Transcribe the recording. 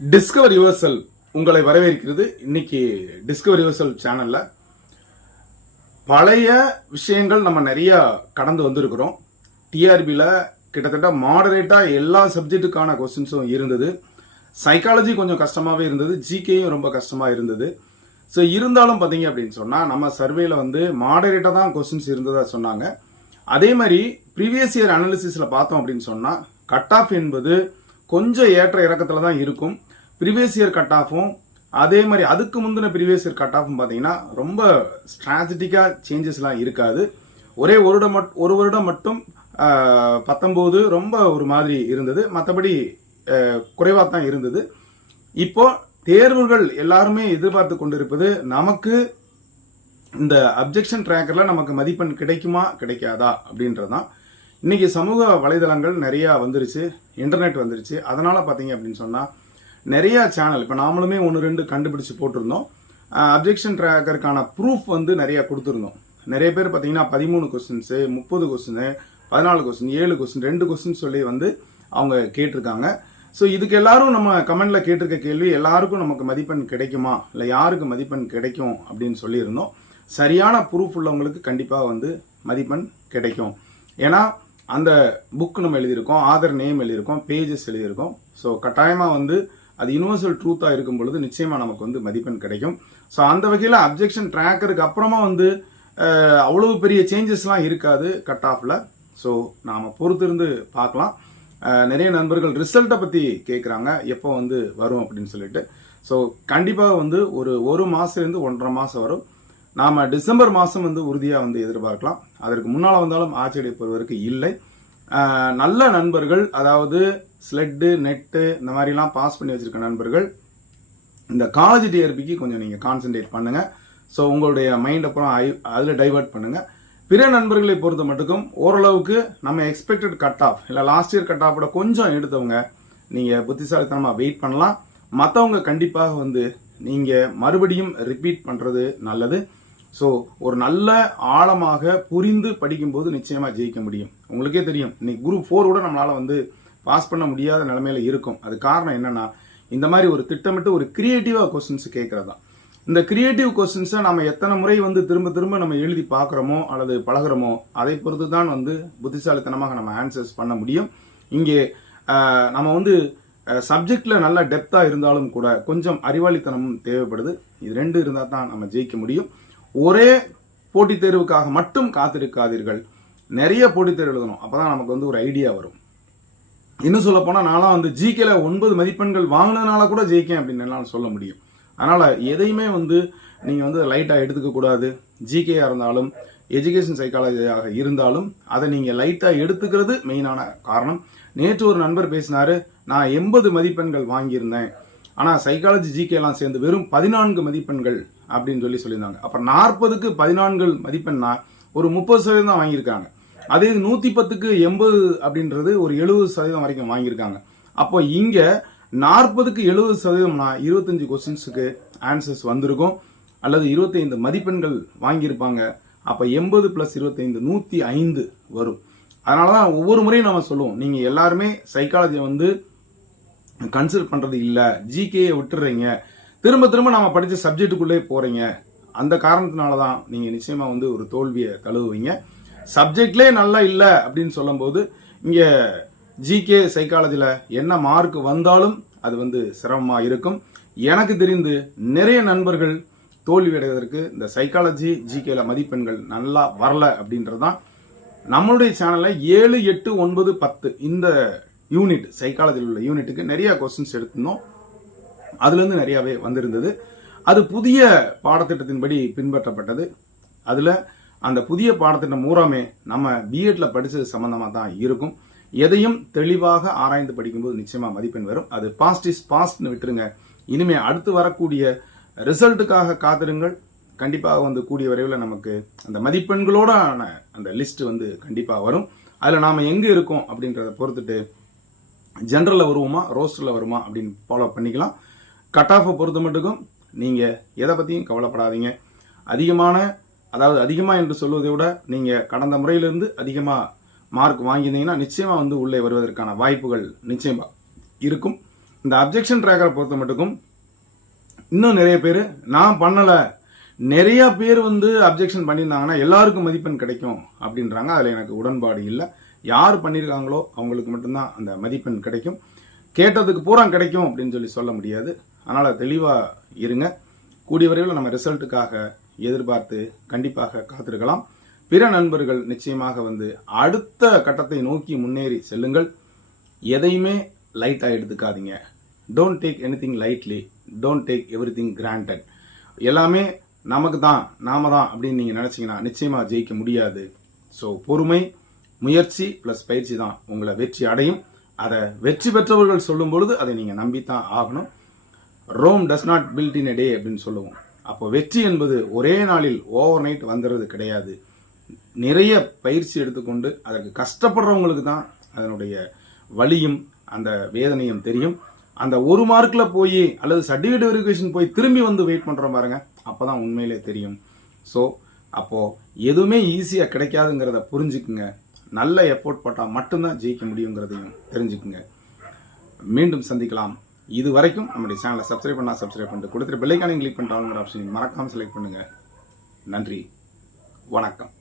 Discover யுவர்செல் உங்களை வரவேற்கிறது. இன்னைக்கு டிஸ்கவர் யுவர்செல் சேனல்ல பழைய விஷயங்கள் நம்ம நிறைய கடந்து வந்திருக்கிறோம். டிஆர்பியில் கிட்டத்தட்ட மாடரேட்டாக எல்லா சப்ஜெக்ட்டுக்கான கொஸ்டின்ஸும் இருந்தது. சைக்காலஜி கொஞ்சம் கஷ்டமாகவே இருந்தது. ஜிகேயும் ரொம்ப கஷ்டமாக இருந்தது. ஸோ இருந்தாலும் பார்த்தீங்க அப்படின்னு சொன்னால் நம்ம சர்வேல வந்து மாடரேட்டாக தான் கொஸ்டின்ஸ் இருந்ததா சொன்னாங்க. அதே மாதிரி ப்ரீவியஸ் இயர் அனாலிசிஸில் பார்த்தோம் அப்படின்னு சொன்னால் கட் ஆஃப் என்பது கொஞ்சம் ஏற்ற இறக்கத்தில் தான் இருக்கும். ப்ரீவியஸ் இயர் கட் ஆஃபும் அதே மாதிரி அதுக்கு முந்தின ப்ரீவியஸ் இயர் கட் ஆஃபும் பார்த்தீங்கன்னா ரொம்ப ஸ்ட்ராட்டஜிக்காக சேஞ்சஸ்லாம் இருக்காது. ஒரே ஒரு வருடம் மட் ஒரு வருடம் மட்டும் பத்தொம்போது ரொம்ப ஒரு மாதிரி இருந்தது. மற்றபடி குறைவாக தான் இருந்தது. இப்போ தேர்வுகள் எல்லாருமே எதிர்பார்த்து கொண்டிருப்பது நமக்கு இந்த அப்ஜெக்ஷன் ட்ராக்கரில் நமக்கு மதிப்பெண் கிடைக்குமா கிடைக்காதா அப்படின்றதான் இன்னைக்கு சமூக வலைதளங்கள் நிறையா வந்துருச்சு இன்டர்நெட் வந்துருச்சு. அதனால் பார்த்தீங்க அப்படின்னு சொன்னால் நிறைய சேனல் இப்போ நாமளுமே ஒன்று ரெண்டு கண்டுபிடிச்சு போட்டிருந்தோம். அப்ஜெக்ஷன் ட்ராக்கருக்கான ப்ரூஃப் வந்து நிறைய கொடுத்துருந்தோம். நிறைய பேர் பார்த்தீங்கன்னா பதிமூணு கொஸ்டின்ஸு முப்பது கொஸ்டின் பதினாலு கொஸ்டின் ஏழு கொஸ்டின் ரெண்டு கொஸ்டின் சொல்லி வந்து அவங்க கேட்டிருக்காங்க. ஸோ இதுக்கு எல்லாரும் நம்ம கமெண்ட்ல கேட்டிருக்க கேள்வி எல்லாருக்கும் நமக்கு மதிப்பெண் கிடைக்குமா? இல்லை யாருக்கு மதிப்பெண் கிடைக்கும்? அப்படின்னு சொல்லியிருந்தோம். சரியான ப்ரூஃப் உள்ளவங்களுக்கு கண்டிப்பாக வந்து மதிப்பெண் கிடைக்கும். ஏன்னா அந்த புக் நம்ம எழுதியிருக்கோம் ஆதர் நேம் எழுதியிருக்கோம் பேஜஸ் எழுதியிருக்கோம். ஸோ கட்டாயமாக வந்து அது யூனிவர்சல் ட்ரூத்தாக இருக்கும் பொழுது நிச்சயமாக நமக்கு வந்து மதிப்பெண் கிடைக்கும். ஸோ அந்த வகையில் அப்ஜெக்ஷன் ட்ராக்கருக்கு அப்புறமா வந்து அவ்வளவு பெரிய சேஞ்சஸ்லாம் இருக்காது கட் ஆஃபில் ஸோ நாம் பொறுத்திருந்து பார்க்கலாம். நிறைய நண்பர்கள் ரிசல்ட்டை பற்றி கேட்குறாங்க எப்போ வந்து வரும் அப்படின்னு சொல்லிட்டு. ஸோ கண்டிப்பாக வந்து ஒரு ஒரு மாதத்துலேருந்து ஒன்றரை மாதம் வரும். நாம் டிசம்பர் மாதம் வந்து உறுதியாக வந்து எதிர்பார்க்கலாம். அதற்கு முன்னால் வந்தாலும் ஆச்சரியப்படுவதற்கு இல்லை. நல்ல நண்பர்கள் அதாவது ஸ்லெட்டு நெட்டு இந்த மாதிரிலாம் பாஸ் பண்ணி வச்சிருக்க நண்பர்கள் இந்த காலேஜ் டிஆர்பிக்கு கொஞ்சம் நீங்கள் கான்சென்ட்ரேட் பண்ணுங்கள் ஸோ உங்களுடைய மைண்ட் அப்புறம் அதில் டைவர்ட் பண்ணுங்கள் பிற நண்பர்களை பொறுத்த மட்டுக்கும் ஓரளவுக்கு நம்ம எக்ஸ்பெக்டட் கட் ஆஃப் இல்லை லாஸ்ட் இயர் கட் ஆஃபோட கொஞ்சம் எடுத்தவங்க நீங்கள் புத்திசாலித்தனமாக வெயிட் பண்ணலாம். மற்றவங்க கண்டிப்பாக வந்து நீங்கள் மறுபடியும் ரிப்பீட் பண்ணுறது நல்லது. ஸோ ஒரு நல்ல ஆழமாக புரிந்து படிக்கும்போது நிச்சயமாக ஜெயிக்க முடியும். உங்களுக்கே தெரியும். இன்னைக்கு குரூப் ஃபோர் கூட நம்மளால் வந்து பாஸ் பண்ண முடியாத நிலைமையில இருக்கும். அது காரணம் என்னன்னா இந்த மாதிரி ஒரு திட்டமிட்டு ஒரு கிரியேட்டிவாக கொஸ்டின்ஸ் கேட்கறது தான் இந்த கிரியேட்டிவ் கொஸ்டின்ஸை நம்ம எத்தனை முறை வந்து திரும்ப திரும்ப நம்ம எழுதி பார்க்குறோமோ அல்லது பழகுறோமோ அதை பொறுத்து தான் வந்து புத்திசாலித்தனமாக நம்ம ஆன்சர்ஸ் பண்ண முடியும். இங்கே நம்ம வந்து சப்ஜெக்டில் நல்ல டெப்த்தாக இருந்தாலும் கூட கொஞ்சம் அறிவாளித்தனமும் தேவைப்படுது. இது ரெண்டு இருந்தால் தான் நம்ம ஜெயிக்க முடியும். ஒரே போட்டித் தேர்வுக்காக மட்டும் காத்திருக்காதீர்கள். நிறைய போட்டித் தேர்வு எழுதணும். அப்பதான் நமக்கு வந்து ஒரு ஐடியா வரும். இன்னும் சொல்ல போனால் நானும் வந்து ஜிகேல ஒன்பது மதிப்பெண்கள் வாங்கினதுனால கூட ஜெயிக்கேன் அப்படின்னு என்னால் சொல்ல முடியும். அதனால் எதையுமே வந்து நீங்கள் வந்து லைட்டாக எடுத்துக்கக்கூடாது ஜிகேயாக இருந்தாலும் எஜுகேஷன் சைக்காலஜியாக இருந்தாலும் அதை நீங்கள் லைட்டாக எடுத்துக்கிறது மெயினான காரணம். நேற்று ஒரு நண்பர் பேசினார் நான் எண்பது மதிப்பெண்கள் வாங்கியிருந்தேன். ஆனால் சைக்காலஜி ஜிகே எல்லாம் சேர்ந்து வெறும் பதினான்கு மதிப்பெண்கள் அப்படின்னு சொல்லி சொல்லியிருந்தாங்க. அப்போ நாற்பதுக்கு பதினான்கு மதிப்பெண்ணா ஒரு முப்பது சதவீதம் தான் வாங்கியிருக்காங்க. அதே இது நூற்றி பத்துக்கு எண்பது அப்படின்றது ஒரு எழுபது சதவீதம் வரைக்கும் வாங்கியிருக்காங்க. அப்போ இங்கே நாற்பதுக்கு எழுபது சதவீதம்னா இருபத்தஞ்சு கொஸ்டின்ஸுக்கு ஆன்சர்ஸ் வந்திருக்கும். அல்லது இருபத்தைந்து மதிப்பெண்கள் வாங்கியிருப்பாங்க. அப்போ எண்பது ப்ளஸ் இருபத்தைந்து நூற்றி ஐந்து வரும். அதனாலதான் ஒவ்வொரு முறையும் நம்ம சொல்லுவோம். நீங்கள் எல்லாருமே சைக்காலஜியை வந்து கன்சிடர் பண்ணுறது இல்லை. ஜிகேயை விட்டுறீங்க. திரும்ப திரும்ப நாம் படித்த சப்ஜெக்டுக்குள்ளே போகிறீங்க அந்த காரணத்தினால தான் நீங்கள் நிச்சயமாக வந்து ஒரு தோல்வியை தழுவுவீங்க. சப்ஜெக்ட்லேயே நல்லா இல்லை அப்படின்னு சொல்லும்போது இங்கே ஜிகே சைக்காலஜியில் என்ன மார்க் வந்தாலும் அது வந்து சிரமமாக இருக்கும். எனக்கு தெரிந்து நிறைய நண்பர்கள் தோல்வி அடைவதற்கு இந்த சைக்காலஜி ஜிகேல மதிப்பெண்கள் நல்லா வரல அப்படின்றது தான் நம்மளுடைய சேனலில் ஏழு எட்டு ஒன்பது பத்து இந்த யூனிட் சைக்காலஜியில் உள்ள யூனிட்டுக்கு நிறைய கொஸ்டின்ஸ் எடுத்திருந்தோம். அதுலேருந்து நிறையாவே வந்திருந்தது. அது புதிய பாடத்திட்டத்தின்படி பின்பற்றப்பட்டது. அதில் அந்த புதிய பாடத்திட்டம் மூறாமே நம்ம பிஎட்ல படித்தது சம்மந்தமாக தான் இருக்கும். எதையும் தெளிவாக ஆராய்ந்து படிக்கும்போது நிச்சயமாக மதிப்பெண் வரும். அது பாஸ்ட் இஸ் பாஸ்ட்னு விட்டுருங்க. இனிமே அடுத்து வரக்கூடிய ரிசல்ட்டுக்காக காத்திருங்கள். கண்டிப்பாக வந்து கூடிய விரைவில் நமக்கு அந்த மதிப்பெண்களோடான அந்த லிஸ்ட் வந்து கண்டிப்பாக வரும். அதில் நாம் எங்கே இருக்கோம் அப்படின்றத பொறுத்துட்டு ஜென்ரலில் வருவோமா? ரோஸ்டரில் வருமா? அப்படின்னு ஃபாலோ பண்ணிக்கலாம். கட் ஆஃபை பொறுத்த மட்டுக்கும் நீங்கள் எதை பற்றியும் கவலைப்படாதீங்க. அதிகமான அதாவது அதிகமாக என்று சொல்வதை விட நீங்கள் கடந்த முறையிலிருந்து அதிகமாக மார்க் வாங்கியிருந்தீங்கன்னா நிச்சயமாக வந்து உள்ளே வருவதற்கான வாய்ப்புகள் நிச்சயமாக இருக்கும். இந்த அப்ஜெக்ஷன் ட்ராக்கரை பொறுத்த மட்டுக்கும் இன்னும் நிறைய பேர் நான் பண்ணலை நிறையா பேர் வந்து அப்ஜெக்ஷன் பண்ணியிருந்தாங்கன்னா எல்லாருக்கும் மதிப்பெண் கிடைக்கும் அப்படின்றாங்க. அதில் எனக்கு உடன்பாடு இல்லை. யார் பண்ணியிருக்காங்களோ அவங்களுக்கு மட்டும்தான் அந்த மதிப்பெண் கிடைக்கும். கேட்டதுக்கு பூரா கிடைக்கும் அப்படின்னு சொல்லி சொல்ல முடியாது. அதனால் தெளிவாக இருங்க. கூடிய விரைவில் நம்ம ரிசல்ட்டுக்காக எதிர்பார்த்து கண்டிப்பாக காத்திருக்கலாம். பிற நண்பர்கள் நிச்சயமாக வந்து அடுத்த கட்டத்தை நோக்கி முன்னேறி செல்லுங்கள். எதையுமே லைட்டாக எடுத்துக்காதீங்க. Don't take anything lightly don't take everything granted எல்லாமே நமக்கு தான் நாம தான் அப்படின்னு நீங்கள் நினச்சிங்கன்னா நிச்சயமாக ஜெயிக்க முடியாது. ஸோ பொறுமை. முயற்சி ப்ளஸ் பயிற்சி தான் உங்களை வெற்றி அடையும். அதை வெற்றி பெற்றவர்கள் சொல்லும் பொழுது அதை நீங்கள் நம்பித்தான் ஆகணும். Rome does not build in a day அப்படின்னு சொல்லுவோம். அப்போ வெற்றி என்பது ஒரே நாளில் ஓவர் நைட் வந்துடுறது கிடையாது. நிறைய பயிற்சி எடுத்துக்கொண்டு அதற்கு கஷ்டப்படுறவங்களுக்கு தான் அதனுடைய வலியும் அந்த வேதனையும் தெரியும். அந்த ஒரு மார்க்கில் போய் அல்லது சர்டிஃபிகேட் வெரிஃபிகேஷன் போய் திரும்பி வந்து வெயிட் பண்ணுறோம் பாருங்க அப்போ தான் உண்மையிலே தெரியும். ஸோ அப்போது எதுவுமே ஈஸியாக கிடைக்காதுங்கிறத புரிஞ்சுக்குங்க. நல்ல எஃபோர்ட் போட்டால் மட்டும்தான் ஜெயிக்க முடியுங்கிறதையும் தெரிஞ்சுக்குங்க. மீண்டும் சந்திக்கலாம். இது வரைக்கும் நம்முடைய சேனலை சப்ஸ்கிரைப் பண்ணால் சப்ஸ்கிரைப் பண்ணிட்டு கொடுத்துட்டு பெல்லைக்கானையும் கிளிக் பண்ணிட்டு ஆப்ஷன் மறக்காமல் செலக்ட் பண்ணுங்க. நன்றி. வணக்கம்.